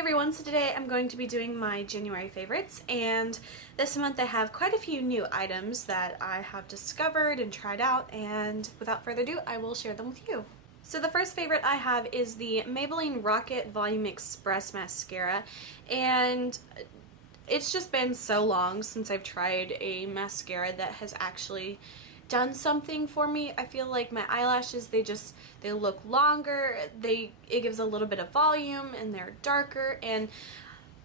Everyone, so today I'm going to be doing my January favorites, and this month I have quite a few new items that I have discovered and tried out, and without further ado I will share them with you. So the first favorite I have is the Maybelline Rocket Volume Express mascara, and it's just been so long since I've tried a mascara that has actually done something for me. I feel like my eyelashes, they look longer, it gives a little bit of volume, and they're darker. And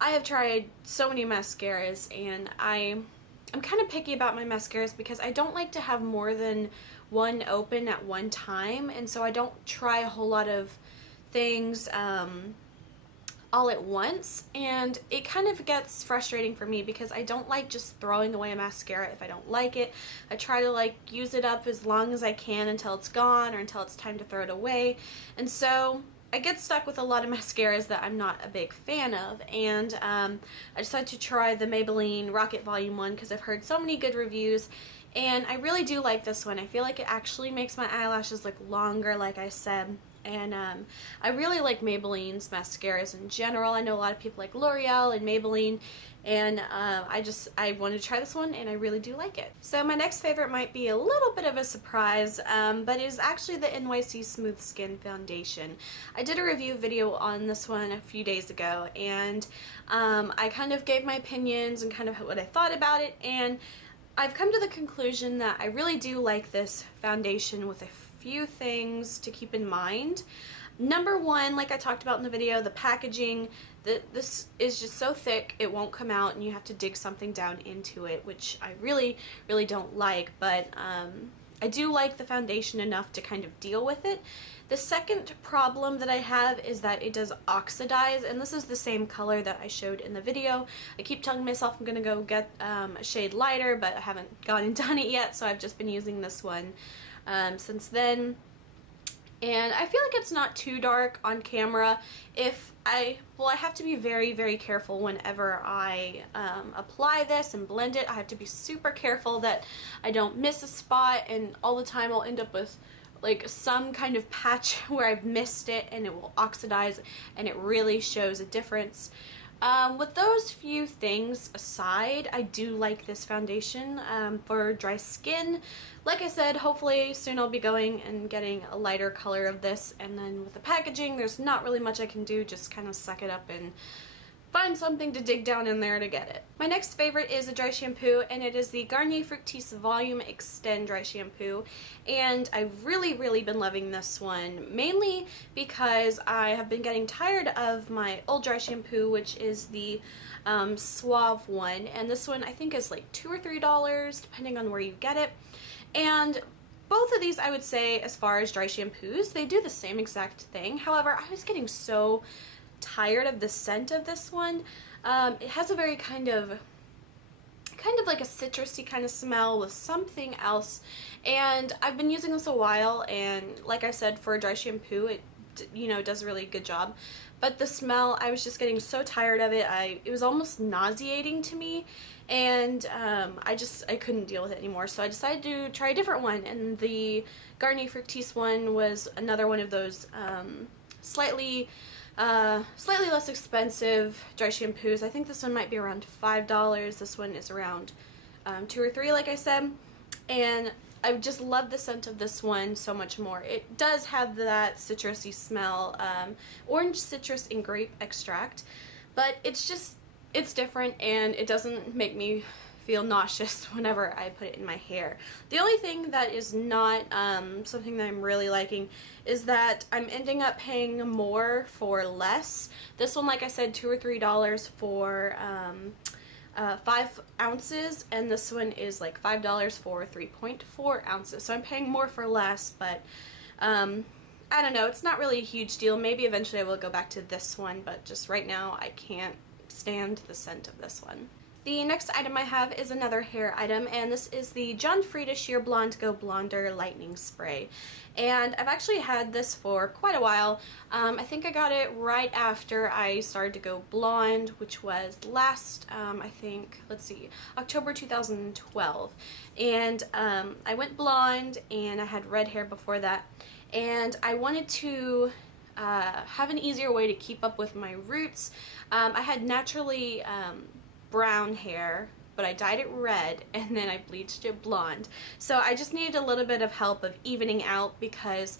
I have tried so many mascaras, and I'm kind of picky about my mascaras because I don't like to have more than one open at one time, and so I don't try a whole lot of things all at once, and it kind of gets frustrating for me because I don't like just throwing away a mascara if I don't like it. I try to use it up as long as I can until it's gone or until it's time to throw it away, and so I get stuck with a lot of mascaras that I'm not a big fan of, and I decided to try the Maybelline Rocket Volume 1 because I've heard so many good reviews, and I really do like this one. I feel like it actually makes my eyelashes look longer, like I said. And I really like Maybelline's mascaras in general. I know a lot of people like L'Oreal and Maybelline, and I wanted to try this one, and I really do like it. So my next favorite might be a little bit of a surprise, but it is actually the NYC Smooth Skin foundation. I did a review video on this one a few days ago, and I kind of gave my opinions and kind of what I thought about it, and I've come to the conclusion that I really do like this foundation with a few things to keep in mind. Number one, like I talked about in the video, the packaging. This is just so thick it won't come out, and you have to dig something down into it, which I really don't like, but I do like the foundation enough to kind of deal with it. The second problem that I have is that it does oxidize, and this is the same color that I showed in the video. I keep telling myself I'm gonna go get a shade lighter, but I haven't gone and done it yet, so I've just been using this one since then. And I feel like it's not too dark on camera. I have to be very careful whenever I apply this and blend it. I have to be super careful that I don't miss a spot, and all the time I'll end up with some kind of patch where I've missed it, and it will oxidize, and it really shows a difference. With those few things aside, I do like this foundation for dry skin. Like I said, hopefully soon I'll be going and getting a lighter color of this, and then with the packaging there's not really much I can do, just kind of suck it up and find something to dig down in there to get it. My next favorite is a dry shampoo, and it is the Garnier Fructis Volume Extend Dry Shampoo, and I've really been loving this one, mainly because I have been getting tired of my old dry shampoo, which is the Suave one, and this one I think is like $2 or $3 depending on where you get it. And both of these, I would say, as far as dry shampoos, they do the same exact thing. However, I was getting so tired of the scent of this one. It has a very kind of like a citrusy kind of smell with something else, and I've been using this a while, and like I said, for a dry shampoo it does a really good job, but the smell, I was just getting so tired of it. It was almost nauseating to me, and I couldn't deal with it anymore, so I decided to try a different one, and the Garnier Fructis one was another one of those slightly less expensive dry shampoos. I think this one might be around $5. This one is around $2 or $3, like I said, and I just love the scent of this one so much more. It does have that citrusy smell, orange citrus and grape extract, but it's different, and it doesn't make me feel nauseous whenever I put it in my hair. The only thing that is not something that I'm really liking is that I'm ending up paying more for less. This one, like I said, $2 or $3 for 5 ounces, and this one is like $5 for 3.4 ounces. So I'm paying more for less, but I don't know, it's not really a huge deal. Maybe eventually I will go back to this one, but just right now I can't stand the scent of this one. The next item I have is another hair item, and this is the Frieda Sheer Blonde Go Blonder Lightening Spray. And I've actually had this for quite a while. I think I got it right after I started to go blonde, which was last, I think, let's see, October 2012. And I went blonde, and I had red hair before that. And I wanted to have an easier way to keep up with my roots. I had naturally brown hair, but I dyed it red and then I bleached it blonde. So I just needed a little bit of help of evening out because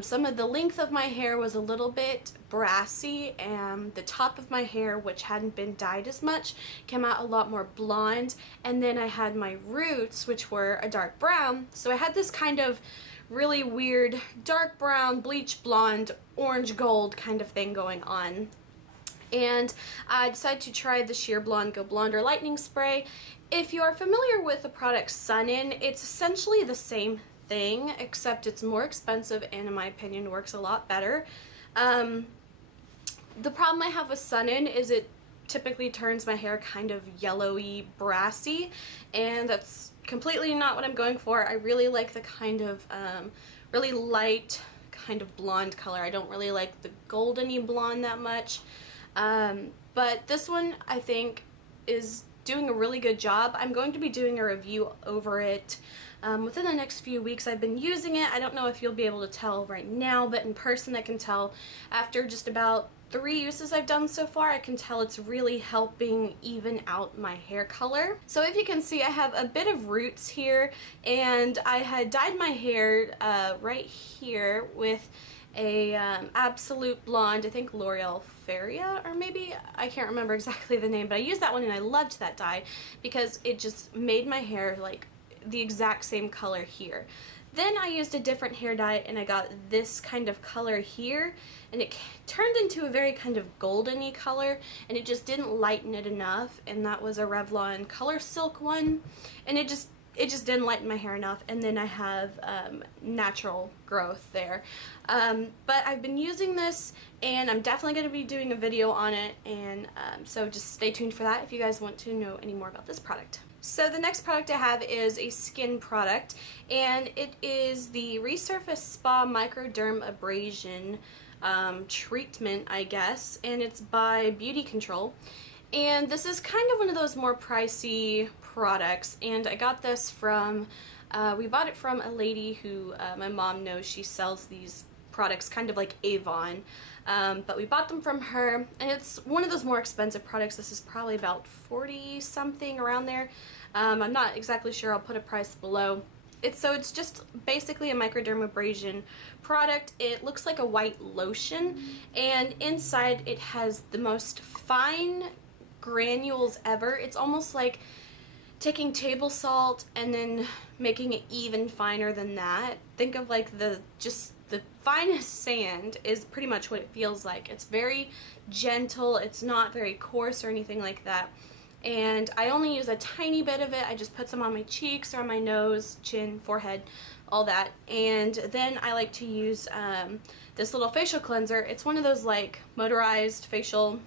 some of the length of my hair was a little bit brassy, and the top of my hair, which hadn't been dyed as much, came out a lot more blonde. And then I had my roots, which were a dark brown. So I had this kind of really weird dark brown, bleach blonde, orange gold kind of thing going on. And I decided to try the Sheer Blonde Go Blonder Lightening Spray. If you are familiar with the product Sun-In, it's essentially the same thing, except it's more expensive and in my opinion works a lot better. The problem I have with Sun-In is it typically turns my hair kind of yellowy, brassy, and that's completely not what I'm going for. I really like the kind of really light kind of blonde color. I don't really like the goldeny blonde that much. But this one I think is doing a really good job. I'm going to be doing a review over it within the next few weeks. I've been using it. I don't know if you'll be able to tell right now, but in person I can tell after just about 3 uses I've done so far, I can tell it's really helping even out my hair color. So if you can see, I have a bit of roots here, and I had dyed my hair right here with a absolute blonde, I think L'Oreal Feria, or maybe, I can't remember exactly the name, but I used that one and I loved that dye because it just made my hair like the exact same color here. Then I used a different hair dye and I got this kind of color here, and it turned into a very kind of goldeny color, and it just didn't lighten it enough, and that was a Revlon Color Silk one, and it just didn't lighten my hair enough. And then I have natural growth there. But I've been using this and I'm definitely going to be doing a video on it, and so just stay tuned for that if you guys want to know any more about this product. So the next product I have is a skin product, and it is the Resurface Spa Microderm Abrasion treatment, I guess, and it's by Beauty Control. And this is kind of one of those more pricey products, and I got this from, we bought it from a lady who my mom knows. She sells these products kind of like Avon, but we bought them from her, and it's one of those more expensive products. This is probably about 40 something around there. I'm not exactly sure. I'll put a price below. It's just basically a microderm abrasion product. It looks like a white lotion, and inside it has the most fine granules ever. It's almost like taking table salt and then making it even finer than that. Think of like the finest sand is pretty much what it feels like. It's very gentle. It's not very coarse or anything like that. And I only use a tiny bit of it. I just put some on my cheeks or on my nose, chin, forehead, all that. And then I like to use this little facial cleanser. It's one of those like motorized facial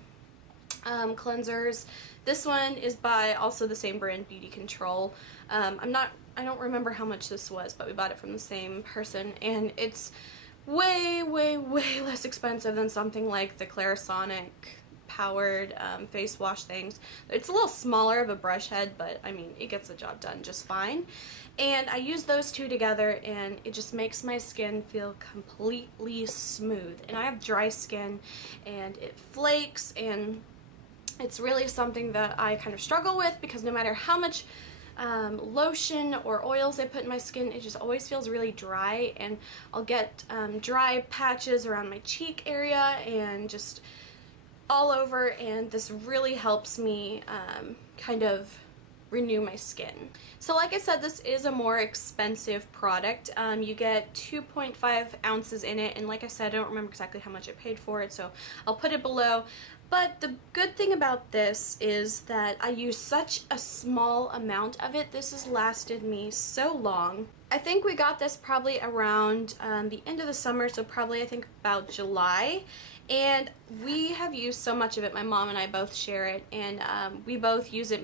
cleansers. This one is by also the same brand, Beauty Control. I don't remember how much this was, but we bought it from the same person, and it's way, way, way less expensive than something like the Clarisonic powered face wash things. It's a little smaller of a brush head, but I mean, it gets the job done just fine. And I use those two together, and it just makes my skin feel completely smooth. And I have dry skin, and it flakes, and it's really something that I kind of struggle with, because no matter how much lotion or oils I put in my skin, it just always feels really dry, and I'll get dry patches around my cheek area and just all over, and this really helps me kind of renew my skin. So like I said, this is a more expensive product. You get 2.5 ounces in it, and like I said, I don't remember exactly how much I paid for it, so I'll put it below. But the good thing about this is that I use such a small amount of it. This has lasted me so long. I think we got this probably around the end of the summer, so probably I think about July. And we have used so much of it. My mom and I both share it, and we both use it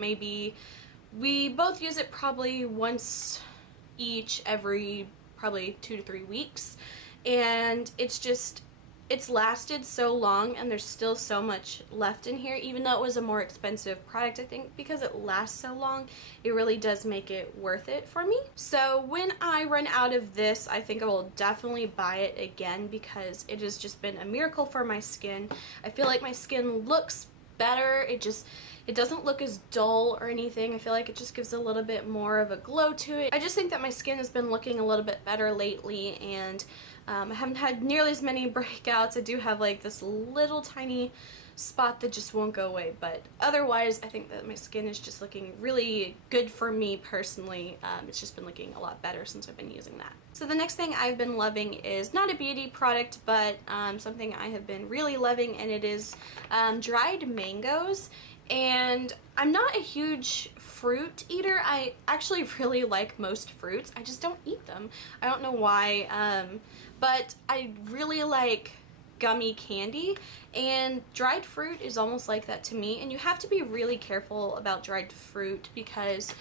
probably once each every probably 2 to 3 weeks. And it's it's lasted so long and there's still so much left in here, even though it was a more expensive product. I think because it lasts so long, it really does make it worth it for me. So when I run out of this, I think I will definitely buy it again because it has just been a miracle for my skin. I feel like my skin looks better. It doesn't look as dull or anything. I feel like it just gives a little bit more of a glow to it. I just think that my skin has been looking a little bit better lately, and I haven't had nearly as many breakouts. I do have like this little tiny spot that just won't go away, but otherwise I think that my skin is just looking really good for me personally. It's just been looking a lot better since I've been using that. So the next thing I've been loving is not a beauty product, but something I have been really loving, and it is dried mangoes. And I'm not a huge fruit eater. I actually really like most fruits. I just don't eat them. I don't know why, but I really like gummy candy, and dried fruit is almost like that to me. And you have to be really careful about dried fruit because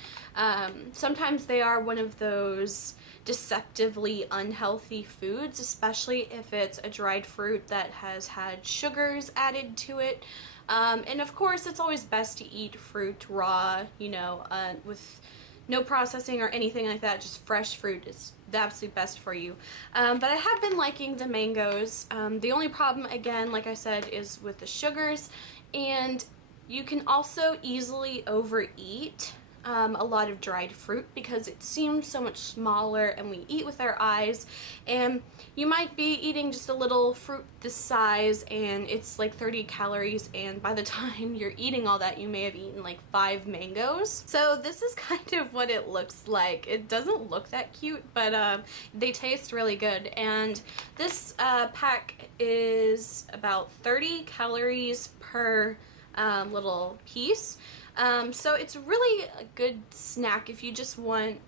sometimes they are one of those deceptively unhealthy foods, especially if it's a dried fruit that has had sugars added to it. And of course, it's always best to eat fruit raw, you know, with no processing or anything like that. Just fresh fruit is the absolute best for you. But I have been liking the mangoes. The only problem, again, like I said, is with the sugars, and you can also easily overeat a lot of dried fruit because it seems so much smaller, and we eat with our eyes, and you might be eating just a little fruit this size and it's like 30 calories, and by the time you're eating all that, you may have eaten like 5 mangoes. So this is kind of what it looks like. It doesn't look that cute, but they taste really good, and this pack is about 30 calories per little piece. So it's really a good snack if you just want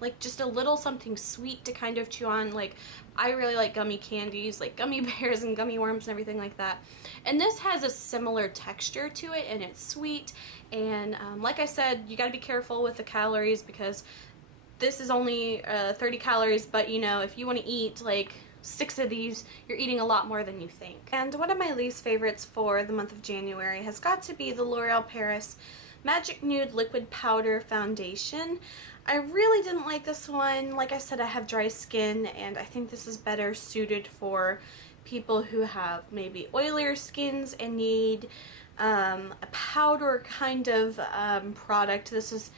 like just a little something sweet to kind of chew on. Like, I really like gummy candies, like gummy bears and gummy worms and everything like that. And this has a similar texture to it, and it's sweet. And like I said, you gotta be careful with the calories because this is only 30 calories, but you know, if you want to eat like 6 of these, you're eating a lot more than you think. And one of my least favorites for the month of January has got to be the L'Oreal Paris Magic Nude Liquid Powder Foundation. I really didn't like this one. Like I said, I have dry skin, and I think this is better suited for people who have maybe oilier skins and need a powder kind of product. This is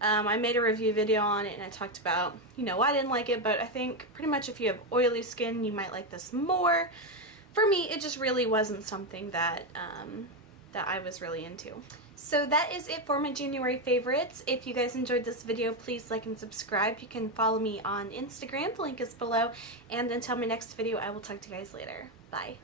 I made a review video on it, and I talked about, you know, why I didn't like it, but I think pretty much if you have oily skin, you might like this more. For me, it just really wasn't something that that I was really into. So that is it for my January favorites. If you guys enjoyed this video, please like and subscribe. You can follow me on Instagram. The link is below. And until my next video, I will talk to you guys later. Bye.